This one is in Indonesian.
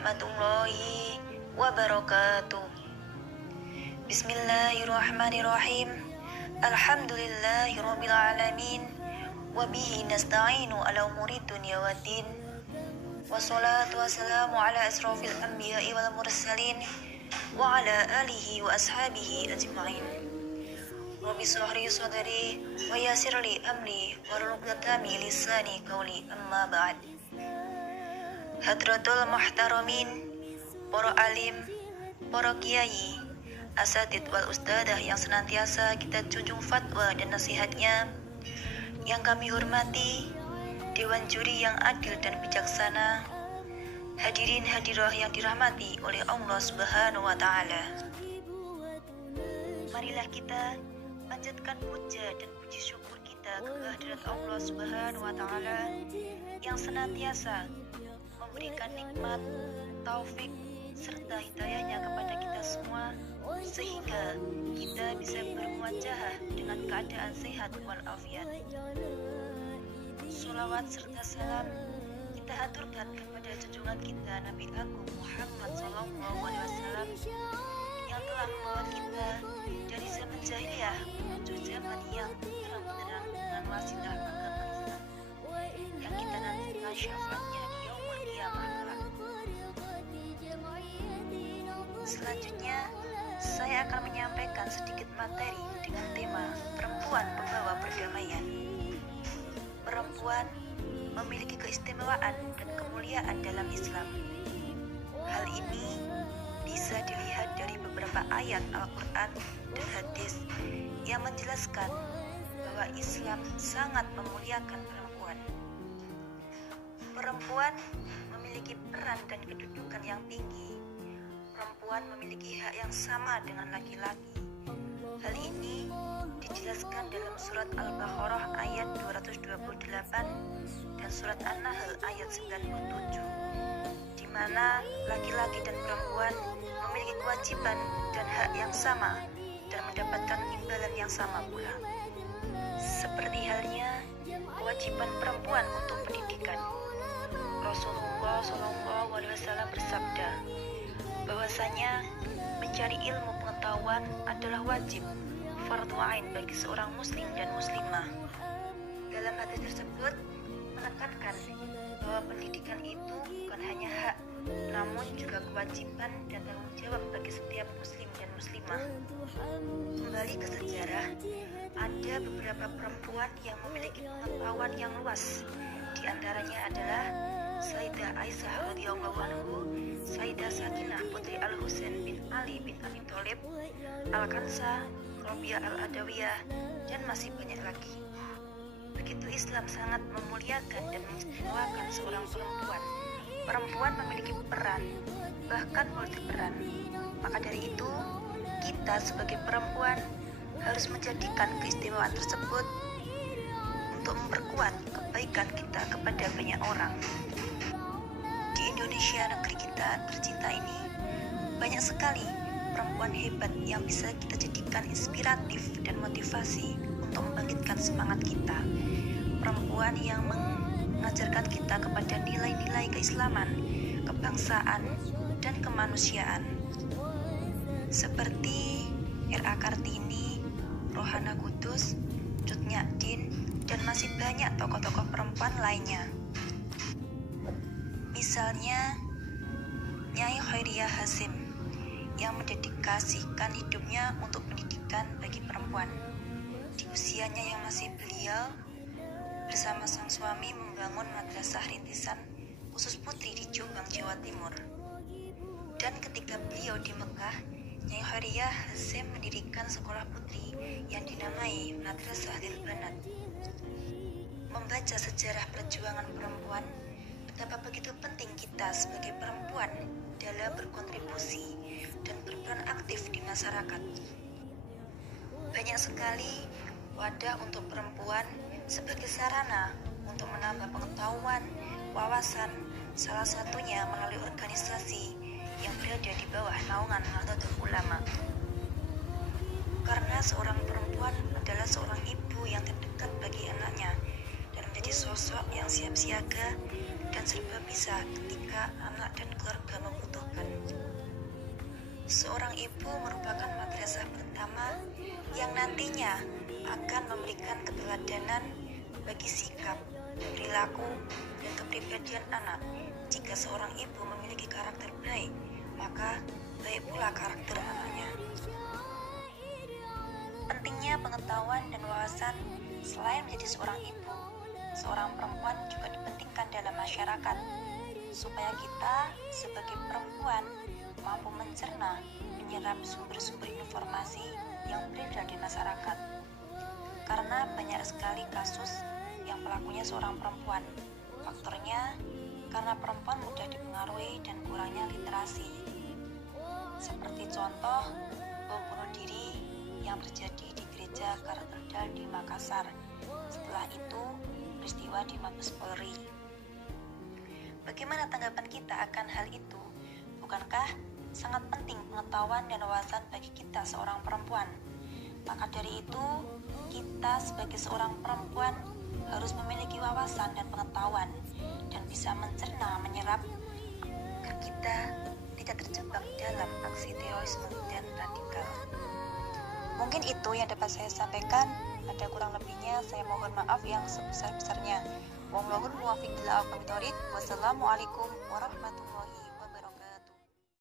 warahmatullahi wabarakatuh. Bismillahirrahmanirrahim. Alhamdulillahirabbil alamin. Wa bihi nasta'inu ala umuri dunya waddin. Wassalatu wassalamu ala asrofil anbiya'i wal mursalin wa ala alihi wa ashabihi ajma'in. Rabbi shrah sadri wa yassir li amri wahlul 'uqdatam min lisani qawli, amma ba'd. Hadratul muhtaramin, para alim, para kiai, asatid wal ustadzah yang senantiasa kita junjung fatwa dan nasihatnya, yang kami hormati, Dewan Juri yang adil dan bijaksana, hadirin hadirah yang dirahmati oleh Allah Subhanahu wa Ta'ala. Marilah kita panjatkan puja dan puji syukur kita kehadirat Allah Subhanahu wa Ta'ala yang senantiasa memberikan nikmat, taufik, serta hidayahnya kepada kita semua, sehingga kita bisa bermuajahah dengan keadaan sehat walafiat. Sholawat serta salam kita haturkan kepada junjungan kita Nabi Agung Muhammad SAW yang telah membawa kita dari zaman jahiliyah menuju zaman yang terang benderang dengan wasilah agama Islam, yang kita nantikan syafaatnya di yaumul qiyamah kelak. Selanjutnya, saya akan menyampaikan sedikit materi dengan tema perempuan pembawa perdamaian. Perempuan memiliki keistimewaan dan kemuliaan dalam Islam. Hal ini bisa dilihat dari beberapa ayat Al-Quran dan hadis yang menjelaskan bahwa Islam sangat memuliakan perempuan. Perempuan memiliki peran dan kedudukan yang tinggi. Perempuan memiliki hak yang sama dengan laki-laki. Hal ini dijelaskan dalam surat Al-Baqarah ayat 228 dan surat An-Nahl ayat 97, di mana laki-laki dan perempuan memiliki kewajiban dan hak yang sama dan mendapatkan imbalan yang sama pula. Seperti halnya kewajiban perempuan untuk pendidikan. Rasulullah SAW bersabda bahwasanya mencari ilmu pengetahuan adalah wajib, fardu ain bagi seorang muslim dan muslimah. Dalam hadis tersebut menekankan bahwa pendidikan itu bukan hanya hak, namun juga kewajiban dan tanggung jawab bagi setiap muslim dan muslimah. Kembali ke sejarah, ada beberapa perempuan yang memiliki pengetahuan yang luas. Di antaranya adalah Sayyidah Aisyah radhiyallahu anhu, Sayyidah Sakinah putri Al-Husain bin Ali bin Abi Thalib, Al-Kansa, Rabi'ah Al-Adawiyah, dan masih banyak lagi. Begitu Islam sangat memuliakan dan mengistimewakan seorang perempuan. Perempuan memiliki peran, bahkan multiperan. Maka dari itu, kita sebagai perempuan harus menjadikan keistimewaan tersebut untuk memperkuat kebaikan kita kepada banyak orang. Di Indonesia, negeri kita tercinta ini, banyak sekali perempuan hebat yang bisa kita jadikan inspiratif dan motivasi untuk membangkitkan semangat kita. Perempuan yang mengajarkan kita kepada nilai-nilai keislaman, kebangsaan, dan kemanusiaan. Seperti R.A. Kartini, Rohana Kudus, Cut Nyak-Din, dan masih banyak tokoh-tokoh perempuan lainnya. Misalnya Nyai Khairiyah Hasyim yang mendedikasikan hidupnya untuk pendidikan bagi perempuan. Di usianya yang masih belia, bersama sang suami membangun madrasah rintisan khusus putri di Jombang, Jawa Timur. Dan ketika beliau di Mekah, Nyai Khairiyah Hasyim mendirikan sekolah putri yang dinamai Madrasah Lil Banat. Membaca sejarah perjuangan perempuan, betapa begitu penting kita sebagai perempuan dalam berkontribusi dan berperan aktif di masyarakat. Banyak sekali wadah untuk perempuan sebagai sarana untuk menambah pengetahuan, wawasan, salah satunya melalui organisasi yang berada di bawah naungan Nahdlatul Ulama. Karena seorang perempuan adalah seorang ibu yang terdekat bagi anaknya dan menjadi sosok yang siap siaga dan serba bisa ketika anak dan keluarga membutuhkan. seorang ibu merupakan madrasah pertama yang nantinya akan memberikan keteladanan bagi sikap, perilaku, dan kepribadian anak. Jika seorang ibu memiliki karakter baik, maka baik pula karakter anaknya. Pentingnya pengetahuan dan wawasan selain menjadi seorang ibu, seorang perempuan juga dipentingkan dalam masyarakat, supaya kita sebagai perempuan mampu mencerna, menyerap sumber-sumber informasi yang beredar di masyarakat. Karena banyak sekali kasus yang pelakunya seorang perempuan. Faktornya karena perempuan mudah dipengaruhi dan kurangnya literasi. Seperti contoh bom bunuh diri yang terjadi di gereja Katedral di Makassar. Setelah itu peristiwa di Mabes Polri. Bagaimana tanggapan kita akan hal itu? Bukankah sangat penting pengetahuan dan wawasan bagi kita seorang perempuan? Maka dari itu, kita sebagai seorang perempuan harus memiliki wawasan dan pengetahuan dan bisa mencerna, menyerap agar kita tidak terjebak dalam aksi terorisme dan radikal. Mungkin itu yang dapat saya sampaikan. Ada kurang lebihnya saya mohon maaf yang sebesar-besarnya. Wassalamualaikum warahmatullahi